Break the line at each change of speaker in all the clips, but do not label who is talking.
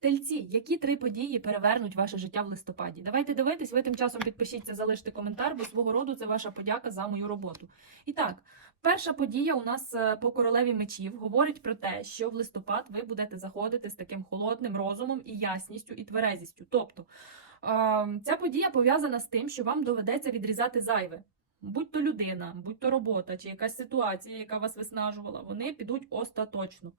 Тельці, які три події перевернуть ваше життя в листопаді? Давайте дивитись, ви тим часом підпишіться, залиште коментар, бо свого роду це ваша подяка за мою роботу. І так, перша подія у нас е, по королеві мечів говорить про те, що в листопад ви будете заходити з таким холодним розумом і ясністю і тверезістю. Тобто е, ця подія пов'язана з тим, що вам доведеться відрізати зайве. Будь то людина, будь то робота чи якась ситуація, яка вас виснажувала, вони підуть остаточно.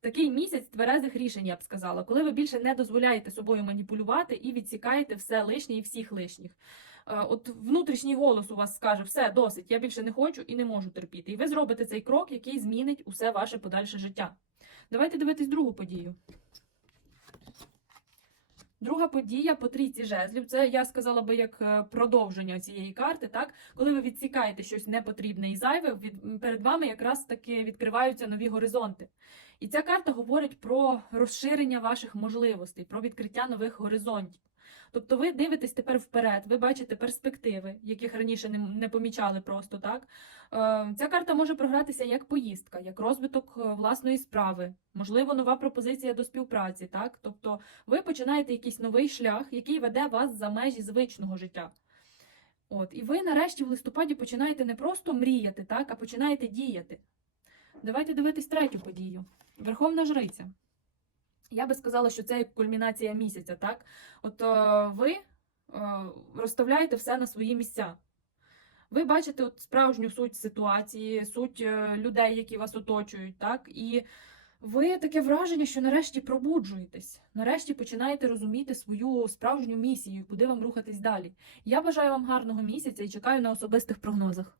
Такий місяць тверезих рішень, я б сказала, коли ви більше не дозволяєте собою маніпулювати і відсікаєте все лишнє і всіх лишніх. Е, От внутрішній голос у вас скаже: все, досить, я більше не хочу і не можу терпіти. І ви зробите цей крок, який змінить усе ваше подальше життя. Давайте дивитись другу подію. Друга подія по трійці жезлів. Це я сказала би як е, продовження цієї карти. Так, коли ви відсікаєте щось непотрібне і зайве, від перед вами якраз таки відкриваються нові горизонти. І ця карта говорить про розширення ваших можливостей, про відкриття нових горизонтів. Тобто ви дивитесь тепер вперед, ви бачите перспективи, яких раніше не, не помічали просто так. Е, ця карта може програтися як поїздка, як розвиток е, власної справи, можливо, нова пропозиція до співпраці. Так? Тобто ви починаєте якийсь новий шлях, який веде вас за межі звичного життя. От, і ви нарешті в листопаді починаєте не просто мріяти, так, а починаєте діяти. Давайте дивитись третю подію. Верховна жриця. Я би сказала, що це як кульмінація місяця, так? От е, ви е, розставляєте все на свої місця. Ви бачите от справжню суть ситуації, суть е, людей, які вас оточують, так? І ви таке враження, що нарешті пробуджуєтесь, нарешті починаєте розуміти свою справжню місію, куди вам рухатись далі. Я бажаю вам гарного місяця і чекаю на особистих прогнозах.